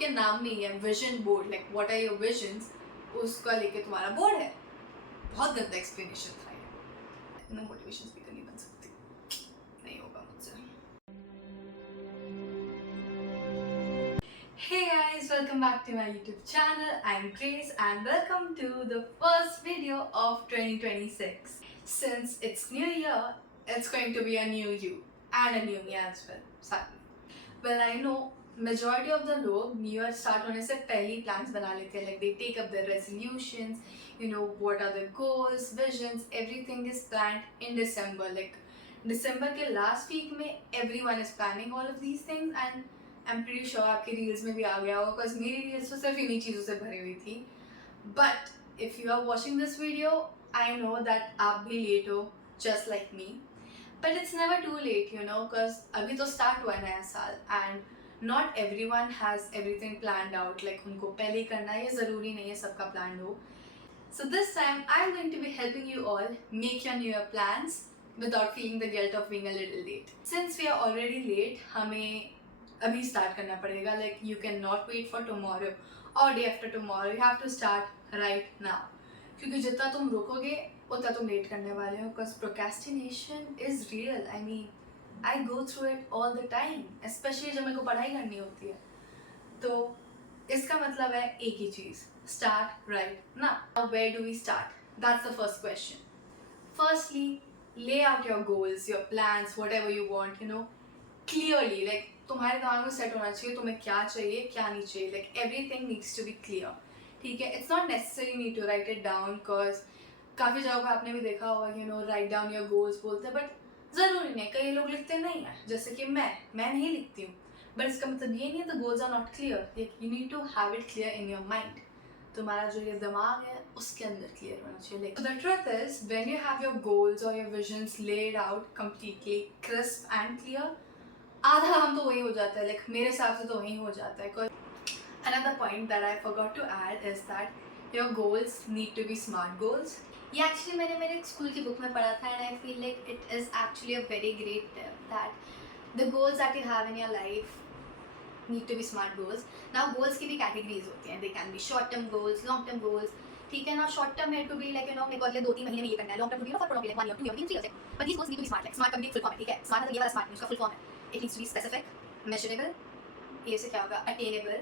के नाम में ही है vision board, like what are your visions, उसका लेके तुम्हारा बोर्ड है। बहुत गंदा एक्सप्लेनेशन था ये। मैं मोटिवेशन स्पीकर नहीं बन सकती, नहीं होगा मुझसे। Hey guys, welcome back to my YouTube channel. I'm Grace and welcome to the first video of 2026. Since it's New Year, it's going to be a new you and a new me as well. Sadly. Well, I know majority of the लोग New Year start होने से पहले ही plans बना लेते हैं. Like they take up their resolutions, you know what are their goals, visions, everything is planned in December. Like December के last week में everyone is planning all of these things and I'm pretty sure आपकी रील्स में भी आ गया होगा because मेरी रील्स तो सिर्फ इन्हीं चीज़ों से भरी हुई थी. But if you are watching this video, I know that आप भी लेट हो just like me. But it's never too late, you know, because अभी तो start हुआ है नया साल and not everyone has everything planned out. Like उनको पहले ही करना है, ये ज़रूरी नहीं है सबका planned हो. So this time I'm going to be helping you all make your New Year plans without feeling the guilt of being a little late. Since we are already late, हमें अभी स्टार्ट करना पड़ेगा. Like you can not wait for tomorrow और day after tomorrow, you have to start right now. क्योंकि जितना तुम रुकोगे उतना तुम लेट करने वाले हो. Because procrastination is real. I mean I go through it all the time, specially जब मेरे को पढ़ाई करनी होती है. तो इसका मतलब है एक ही चीज़, start right now. Where do we start? That's the first question. Firstly lay out your goals, your plans, whatever you want, you know, clearly. Like तुम्हारे दिमाग में सेट होना चाहिए तुम्हें क्या चाहिए क्या नहीं चाहिए. Like everything needs to be clear. ठीक है, it's not necessary need to write it down because काफ़ी जगह पे आपने भी देखा होगा कि you know write down your goals बोलते हैं, बट ज़रूरी नहीं. कई लोग लिखते नहीं हैं, जैसे कि मैं नहीं लिखती हूँ. बट इसका मतलब ये नहीं है the goals are not clear. You need to have it clear in your mind. तुम्हारा जो ये दिमाग है उसके अंदर क्लियर होना चाहिए. Like the truth is when you have your goals और your visions laid out completely crisp and clear, आधा काम तो वही हो जाता है. लाइक मेरे हिसाब से तो वही हो जाता है. Another point that I forgot to add is that your goals need to be smart goals. ये एक्चुअली मैंने मेरे स्कूल की बुक में पढ़ा था and I feel like it is actually a very great tip that the goals that you have in your life need to be smart goals. Now goals की भी categories होती हैं. They can be short term goals, long term goals. ठीक है ना, short term है to be like you know मेरे को अगले 2-3 महीने में ये करना है. long term to be for prolonged like 1 year, 2 year, 3 years. But these goals need to be smart. Like smart का भी full form है. ठीक है, smart मतलब ये वाला smart नहीं, उसका full form है. It needs to be specific, measurable, ये से क्या होगा, attainable,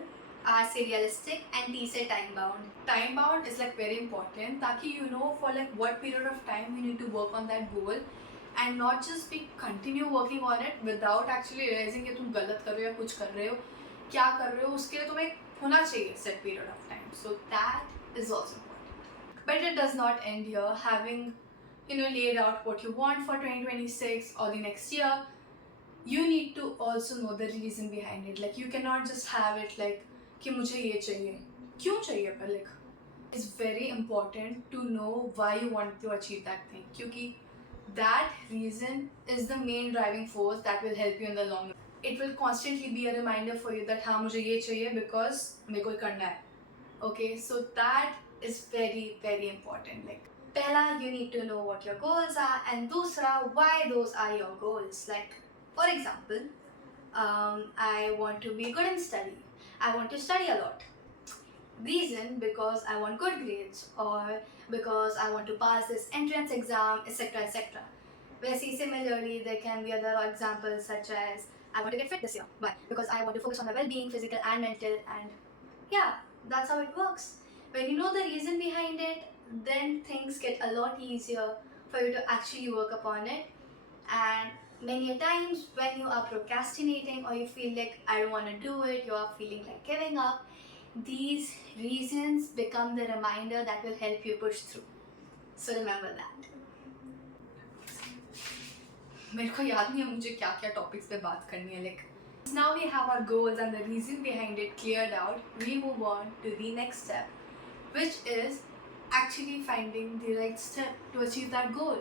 R से realistic and T से time bound. Time bound is like very important ताकि you know for like what period of time you need to work on that goal and not just be continue working on it without actually realizing कि तुम गलत कर रहे हो या कुछ कर रहे हो, क्या कर रहे हो, उसके लिए तुम्हें होना चाहिए set period of time. So that is also important. But it does not end here. Having you know laid out what you want for 2026 or the next year, you need to also know the reason behind it. Like you cannot just have it like कि मुझे ये चाहिए, क्यों चाहिए, पर like it's very important to know why you want to achieve that thing. क्योंकि that reason is the main driving force that will help you in the long run. It will constantly be a reminder for you that हाँ मुझे ये चाहिए because मेरे को करना है. Okay, so that is very very important. Like पहला you need to know what your goals are and दूसरा why those are your goals. Like for example, I want to be good in study. I want to study a lot. Reason because I want good grades or because I want to pass this entrance exam, etc. etc. Whereas similarly, there can be other examples such as I want to get fit this year. Why? Because I want to focus on my well-being, physical and mental, and yeah, that's how it works. When you know the reason behind it, then things get a lot easier for you to actually work upon it. And many a times when you are procrastinating or you feel like I don't want to do it, you are feeling like giving up, these reasons become the reminder that will help you push through. So remember that. मेरे को याद नहीं है मुझे क्या क्या टॉपिक्स पे बात करनी है. Like now we have our goals and the reason behind it cleared out, we move on to the next step, which is actually finding the right step to achieve that goal.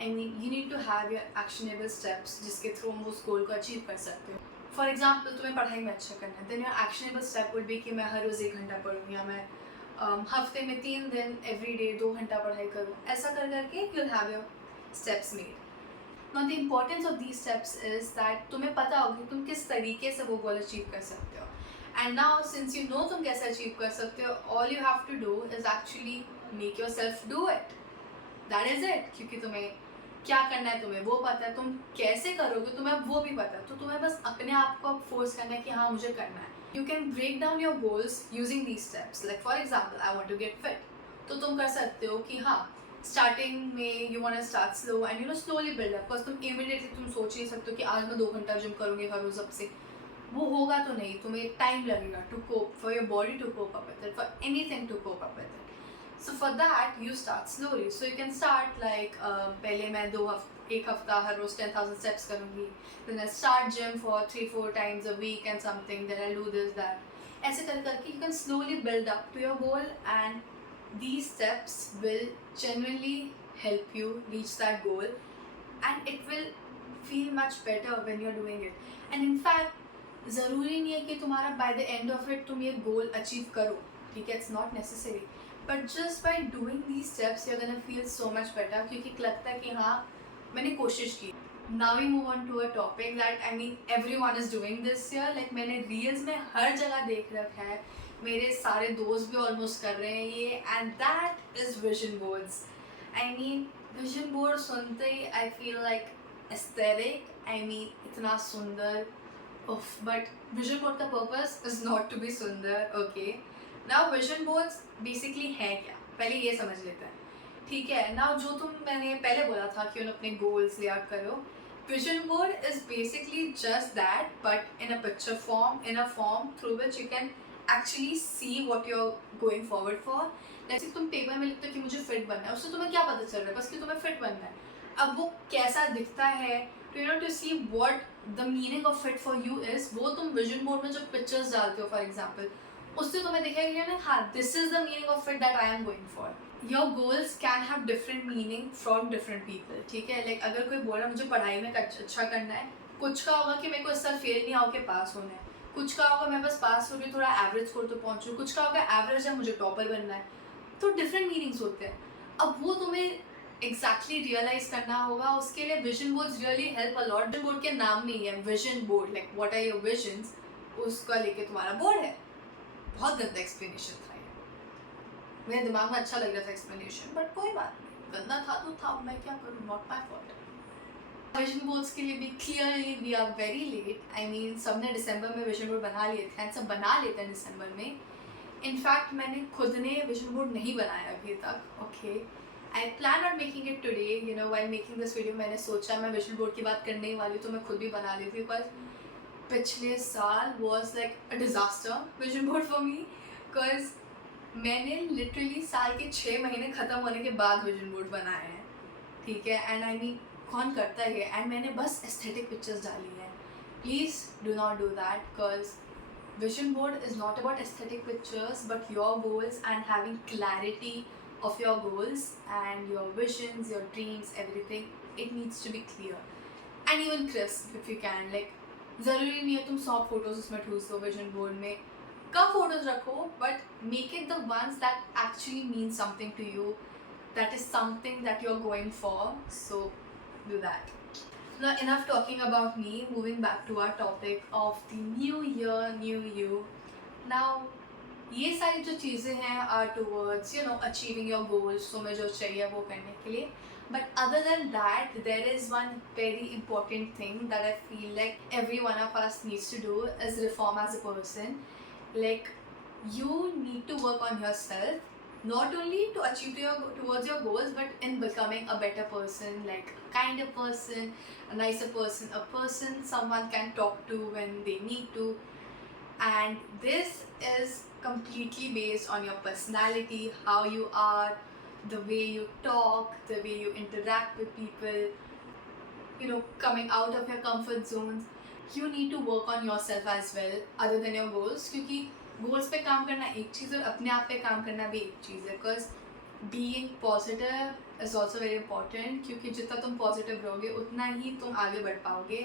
I mean, you need to have your actionable steps जिसके थ्रू हम उस गोल को अचीव कर सकते हो. For example तुम्हें पढ़ाई में अच्छा करना है, then your actionable step would be कि मैं हर रोज़ 1 घंटा पढ़ूँ या मैं हफ्ते में 3 दिन एवरी डे 2 घंटा पढ़ाई करूँ. ऐसा कर करके you'll have your steps made. Now the importance of these steps is that तुम्हें पता होगा कि तुम किस तरीके से वो गोल अचीव कर सकते हो. And now since you know तुम कैसे अचीव कर सकते हो, all you have to do is actually make yourself do it. That is it. क्योंकि तुम्हें क्या करना है तुम्हें वो पता है, तुम कैसे करोगे तुम्हें वो भी पता है, तो तुम्हें बस अपने आप को फोर्स करना है कि हाँ मुझे करना है. You can break down your goals using these steps. Like for example, I want to get fit, तो तुम कर सकते हो कि हाँ स्टार्टिंग में you want to start slow and you know slowly build up. Because तुम इमीडिएटली तुम सोच नहीं सकते हो कि आज मैं 2 घंटा जिम करूँगी हर रोज, अब से वो होगा तो नहीं. तुम्हें टाइम लगेगा to cope, for your body to cope up with it, for anything to cope up with it. So for that you start slowly. So you can start like पहले मैं 1 हफ्ता हर रोज 10,000 steps करूँगी. Then I start gym for 3-4 times a week and something. Then I do this that. ऐसे करके you can slowly build up to your goal, and these steps will genuinely help you reach that goal, and it will feel much better when you're doing it. And in fact ज़रूरी नहीं है कि तुम्हारा by the end of it तुम ये goal achieve करो, ठीक है? It's not necessary. But just by doing these steps you're gonna feel so much better, क्योंकि लगता है कि हाँ मैंने कोशिश की. Now we move on to a topic that I mean everyone is doing this year. Like मैंने reels में हर जगह देख रखा है, मेरे सारे दोस्त भी almost कर रहे हैं ये, and that is vision boards. I mean vision board सुनते ही I feel like aesthetic. I mean इतना सुंदर. But vision board का purpose is not to be सुंदर, okay? Now vision boards basically है क्या, पहले ये समझ लेते हैं, ठीक है? नाउ जो मैंने पहले बोला था कि उन्हें अपने गोल्स ले आउट करो, vision board is basically just that but in a picture form, in a form through which you can actually see what you are going forward for. जैसे तुम पेपर में लिखते हो कि मुझे फिट बनना है, उससे तुम्हें क्या पता चल रहा है? बस कि तुम्हें फिट बनना है. अब वो कैसा दिखता है, to see what the meaning of fit for you is, वो तुम विजन बोर्ड में जो पिक्चर्स डालते हो फॉर एग्जाम्पल, उससे तुम्हें दिखेगा कि हाँ this is the meaning of it that I am going for. Your goals can have different meaning from different people, ठीक है? लाइक अगर कोई बोल रहा है मुझे पढ़ाई में अच्छा करना है, कुछ का होगा कि मेरे को इस साल फेल नहीं होकर पास होना है, कुछ का होगा मैं बस पास हो रही थोड़ा एवरेज स्कोर तो पहुँचूँ, कुछ का होगा एवरेज है मुझे टॉपर बनना है. तो डिफरेंट मीनिंग्स होते हैं. अब वो तुम्हें एग्जैक्टली रियलाइज करना होगा, उसके लिए vision boards really help a lot. Vision board के नाम में ही है vision board, like what are your visions, उसका लेके तुम्हारा बोर्ड है. बहुत गंदा एक्सप्लेनेशन था ये, मेरे दिमाग में अच्छा लग रहा था एक्सप्लेनेशन, बट कोई बात नहीं, गंदा था तो था, मैं क्या करूँ, not my fault. Vision boards के लिए भी clearly we are very late. I mean सबने दिसंबर में विजन बोर्ड बना लिए थे, सब बना लेते हैं दिसंबर में. इनफैक्ट मैंने खुद ने विजन बोर्ड नहीं बनाया अभी तक, okay? I plan on making it today, you know while making this video मैंने सोचा मैं विजन बोर्ड की बात करने ही वाली हूँ, तो मैं खुद भी बना लेती हूँ. बिकॉज पिछले साल was like a disaster vision board for me, because मैंने लिटरली साल के 6 महीने ख़त्म होने के बाद विजन बोर्ड बनाए हैं, ठीक है? एंड आई मीन कौन करता है, एंड मैंने बस एस्थेटिक पिक्चर्स डाली हैं. Please do not do that, because vision board is not about aesthetic pictures but your goals and having clarity of your goals and your visions, your dreams, everything. It needs to be clear and even crisp if you can. Like ज़रूरी नहीं है तुम 100 फोटोज उसमें ठूस दो vision board में, कम photos रखो but make it the ones that actually mean something to you, that is something that you are going for. So do that. Now enough talking about me, moving back to our topic of the new year, new you. Now ये सारी जो चीज़ें हैं are towards achieving your goals, तुम्हें जो चाहिए वो करने के लिए. But other than that, there is one very important thing that I feel like every one of us needs to do is reform as a person. Like you need to work on yourself, not only to achieve towards your goals, but in becoming a better person, like a kinder person, a nicer person, a person someone can talk to when they need to. And this is completely based on your personality, how you are, the way you talk, the way you interact with people, coming out of your comfort zones. You need to work on yourself as well other than your goals, क्योंकि गोल्स पे काम करना एक चीज़ और अपने आप पे काम करना भी एक चीज़ है. Because being positive is also very important, क्योंकि जितना तुम पॉजिटिव रहोगे उतना ही तुम आगे बढ़ पाओगे.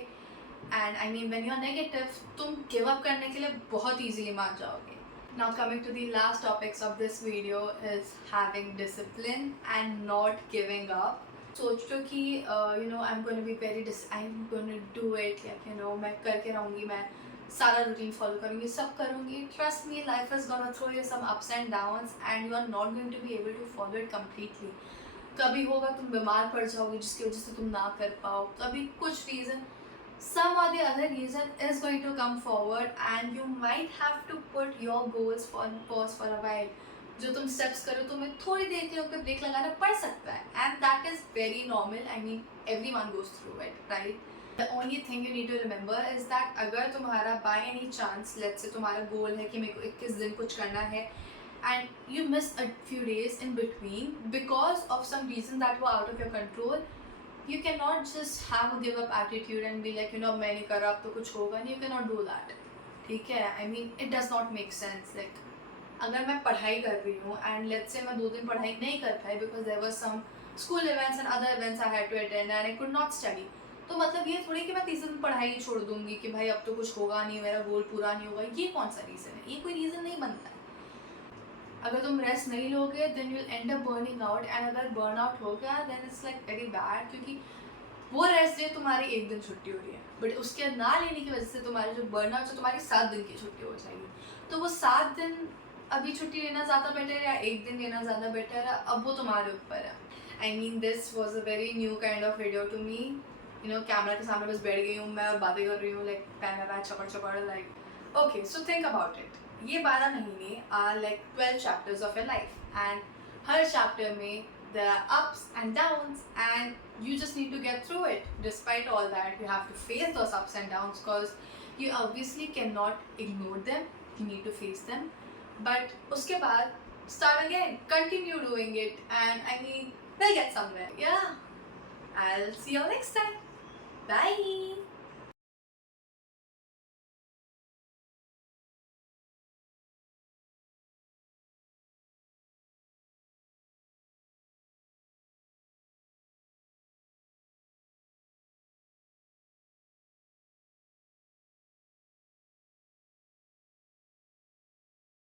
And I mean when you are negative तुम गिव अप करने के लिए बहुत ईजीली मान जाओगे. Now coming to the last topics of this video is having discipline and not giving up. सोच लो कि I am going to be very I am going to do it, like मैं करके रहूँगी, मैं सारा रूटीन फॉलो करूँगी, सब करूँगी, trust me life is gonna throw you some ups and downs and you are not going to be able to follow it completely. कभी होगा तुम बीमार पड़ जाओगे जिसकी वजह से तुम ना कर पाओ, कभी कुछ reason, some or the other reason is going to come forward and you might have to put your goals on pause for a while। जो तुम steps करो तुम्हें थोड़ी देर के लिए उन पे ब्रेक लगाना पड़ सकता है and that is very normal। I mean everyone goes through it, right? The only thing you need to remember is that अगर तुम्हारा by any chance let's say तुम्हारा goal है कि मेरे को 21 दिन कुछ करना है and you miss a few days in between because of some reason that were out of your control, you cannot just have a give up attitude and be like मैं नहीं कर रहा अब तो कुछ होगा नहीं। You cannot do that, ठीक है? I mean it does not make sense। like अगर मैं पढ़ाई कर रही हूँ and let's say मैं 2 दिन पढ़ाई नहीं कर पाई because there were some school events and other events I had to attend and I could not study, तो मतलब ये थोड़ी कि मैं तीसरे दिन पढ़ाई छोड़ दूंगी कि भाई अब तो कुछ होगा नहीं, मेरा गोल पूरा नहीं होगा। ये कौन सा रीज़न है? ये कोई रीज़न नहीं बनता है। अगर तुम रेस्ट नहीं लोगे then you end up burning out and अगर बर्न आउट हो गया then it's like very bad, क्योंकि वो रेस्ट डे तुम्हारी 1 दिन छुट्टी हो रही है बट उसके ना लेने की वजह से तुम्हारी जो बर्न आउट है तुम्हारी 7 दिन की छुट्टी हो जाएगी। तो वो 7 दिन अभी छुट्टी लेना ज़्यादा बेटर है या 1 दिन लेना ज़्यादा बेटर है, अब वो तुम्हारे ऊपर है। I mean this was a very new kind of video to me. Camera के सामने बस बैठ गई हूँ मैं और बातें कर रही हूँ लाइक पैन में चपड़ चपड़ like okay. So think about it, ये 12 महीने are like 12 chapters of your life and हर चैप्टर में there are ups and downs and you just need to get through it। Despite all that you have to face those ups and downs because you obviously cannot ignore them, you need to face them, but uske baad start again, continue doing it and I mean we'll get somewhere। yeah, I'll see you all next time, bye।